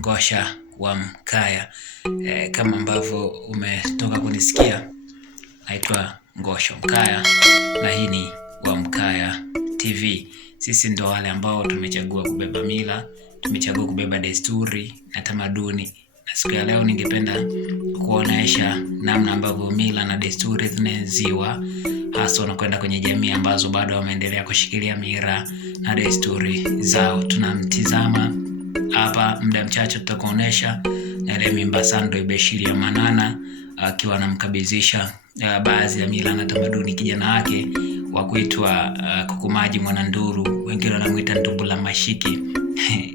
Ngosha wa Mkaya. Kama ambavyo umetoka kunisikia, naitwa Ngosha Mkaya na hii ni Wa Mkaya TV. Sisi ndo wale ambao tumechagua kubeba mila, tumechagua kubeba desturi na tamaduni. Na siku ya leo ningependa kuonesha namna ambavyo mila na desturi zinaenziwa, hasa wanakwenda kwenye jamii ambazo bado wameendelea kushikilia mila na desturi zao. Tunamtizama hapa muda mchache tutakuonesha Neremi Mbasando Ibeshiria Manana akiwa anamkabizisha baadhi ya mila na tamaduni kijana wake wa kuitwa Kukumaji Mwananduru, wengine wanamuita Ntumbula Mashiki.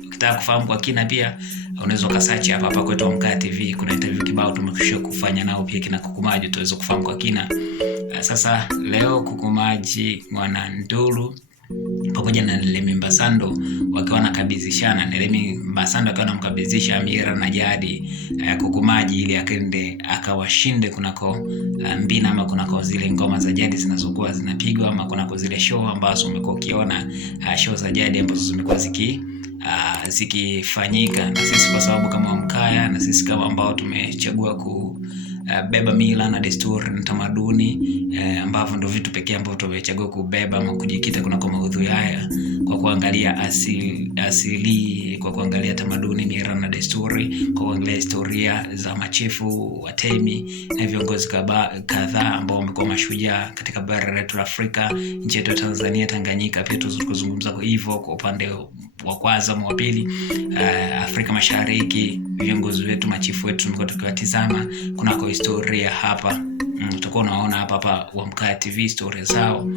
Ukitaka kufahamu kwa kina pia unaweza ukasearch hapa kwetu Wa Mkaya TV, kuna interview kibao tumekwisha kufanya nao pia kina Kukumaji, utaweza kufahamu kwa kina. Sasa leo Kukumaji Mwananduru pamoja na Neremi Mbasando wakiwa nakabizishana, Neremi Mbasando akiwa anamkabizisha mira na jadi Kukumaji ili akende akawashinde kunako mbina ama kunako zile ngoma za jadi zinazokuwa zinapigwa ama kunako zile show ambazo umekuwa ukiona show za jadi ambazo zimekuwa zikifanyika. Na sisi kwa sababu kama Wa Mkaya, na sisi kama ambao tumechagua kubeba mila na desturi na tamaduni, ambavyo ndio vitu pekee ambavyo tumechagua kubeba ama kujikita kunako maudhui haya, kwa kuangalia asili, kwa kuangalia tamaduni, mila na desturi, kwa kuangalia historia za machifu, watemi na viongozi kadhaa ambao wamekuwa mashujaa katika bara letu la Afrika, nchi yetu ya Tanzania, Tanganyika. Pia tuzungumza kwa hivyo kwa upande wa kwanza wa pili, Afrika Mashariki, viongozi wetu, machifu wetu tumekuwa tukiwatizama kunako historia hapa. Tutakuwa unaona hapa Wa Mkaya TV historia zao,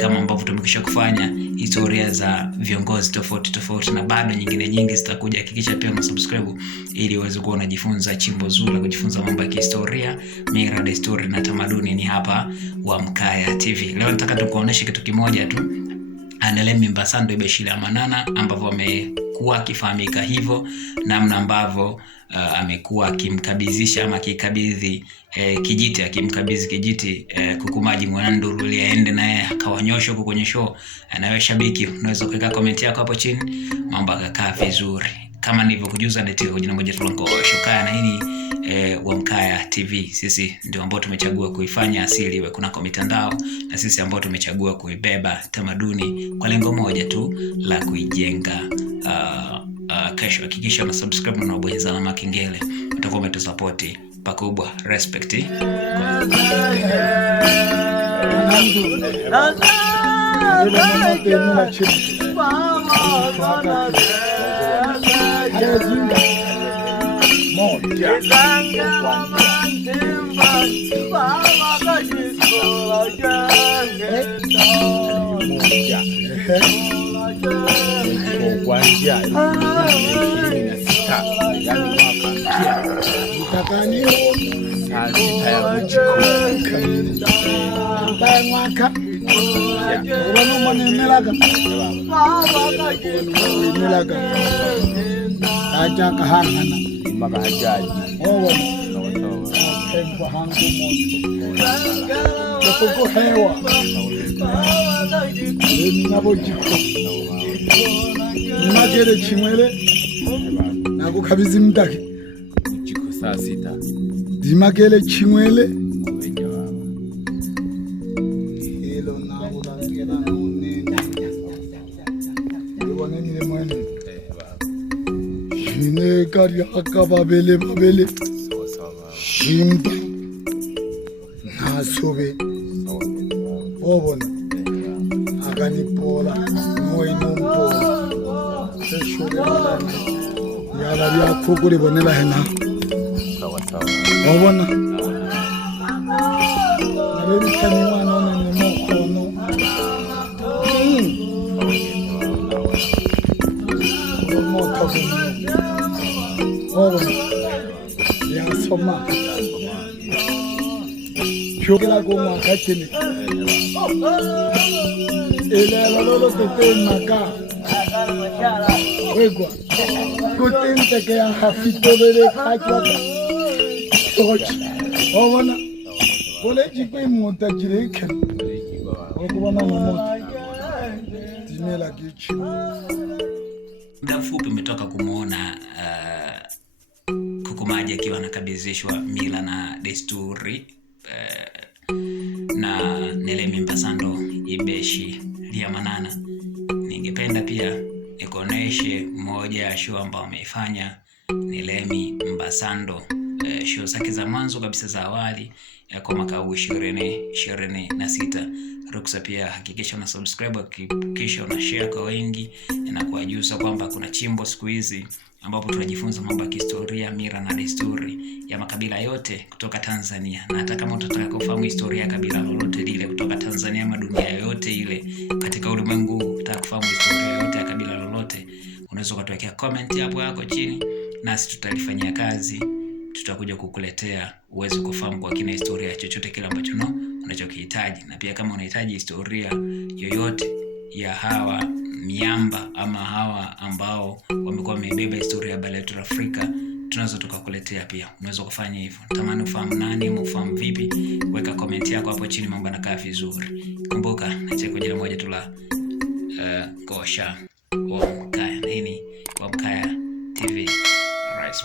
kama ambavyo tumekisha kufanya historia za viongozi tofauti na bado nyingi zitakuja. Hakikisha pia unasubscribe ili uweze kuwa unajifunza chimbo zuri la kujifunza mambo ya historia, mila, desturi na tamaduni. Ni hapa Wa Mkaya TV. Leo nataka tukuoneshe kitu kimoja tu, Neremi Mbasando Ibeshiria Manana, ambavyo amekuwa akifahamika hivyo, namna ambavyo amekuwa akimkabizisha ama akikabidhi kijiti, akimkabidhi kijiti Kukumaji Mwananduru ili aende naye akawanyosha huko kwenye show. Na wewe shabiki unaweza kuweka comment yako hapo chini, mambo yakakaa vizuri. Kama nilivyokujuza, ndio jina moja Ngosha Mkaya na hii Wa Mkaya TV. Sisi ndio ambao tumechagua kuifanya asili iwe kunako mitandao, na sisi ambao tumechagua kuibeba tamaduni kwa lengo moja tu la kuijenga kesho. Hakikisha una subscribe na ubonyeza alama kengele, utakuwa umetusupport pakubwa. Respect. Kuanzia 2026 yani mwaka mpya mtakani saa 6 ya usiku mwaka unaona mwanamelaga acha kahangana mpaka hajaji kwa hangu moto kwa hewa ninabojiko Magere chimwele na kukabizi mtaki jiko saa 6 dimagele chimwele hilo na ulangena none bwana ni mwana shine kari akababele shimba nasobe obona akanipola moinompola yala ya kukuri bonela hena obona naleni kaniwa nona ni mokono obona ya soma shokela ko makachini ele lolo tete maka Wegwa, kutente ke ya hafito bele kachwa tochi. Obona, bole jikwe mota jireke. Ukubona moto. Timela kichi. Muda mfupi umetoka kumuona Kukumaji akiwa anakabidhishwa mila na desturi na Nelemi Mbasando Ibeshi Lyamanana. Ningependa pia nikuoneshe moja ya show ambayo ameifanya Nelemi Mbasando, show zake za mwanzo kabisa za awali kwa mwaka 2026. Ruksa pia hakikisha una subscribe, hakikisha una share kwa wengi, na kuwajuza kwamba kuna chimbo siku hizi ambapo tunajifunza mambo ya historia, mila na desturi ya makabila yote kutoka Tanzania. Na hata kama utataka kufahamu historia ya kabila lolote lile kutoka Tanzania ama dunia yote ile katika ulimwengu, unataka kufahamu historia yote ya kabila lolote, unaweza kutuwekea comment hapo yako chini, nasi tutalifanyia kazi. Tutakuja kukuletea uwezo kufahamu kwa kina historia chochote kile ambacho unachokihitaji. Na pia kama unahitaji historia yoyote ya hawa miamba ama hawa ambao wamekuwa wamebeba historia ya bara letu la Afrika, tunaweza tukakuletea pia. Unaweza kufanya hivyo. Natamani ufahamu nani, ufahamu vipi? Weka comment yako hapo chini, mambo yanakaa vizuri. Kumbuka na kwa jina moja tu la Gosha wa Mkaya. Nini wa Mkaya TV. Alright.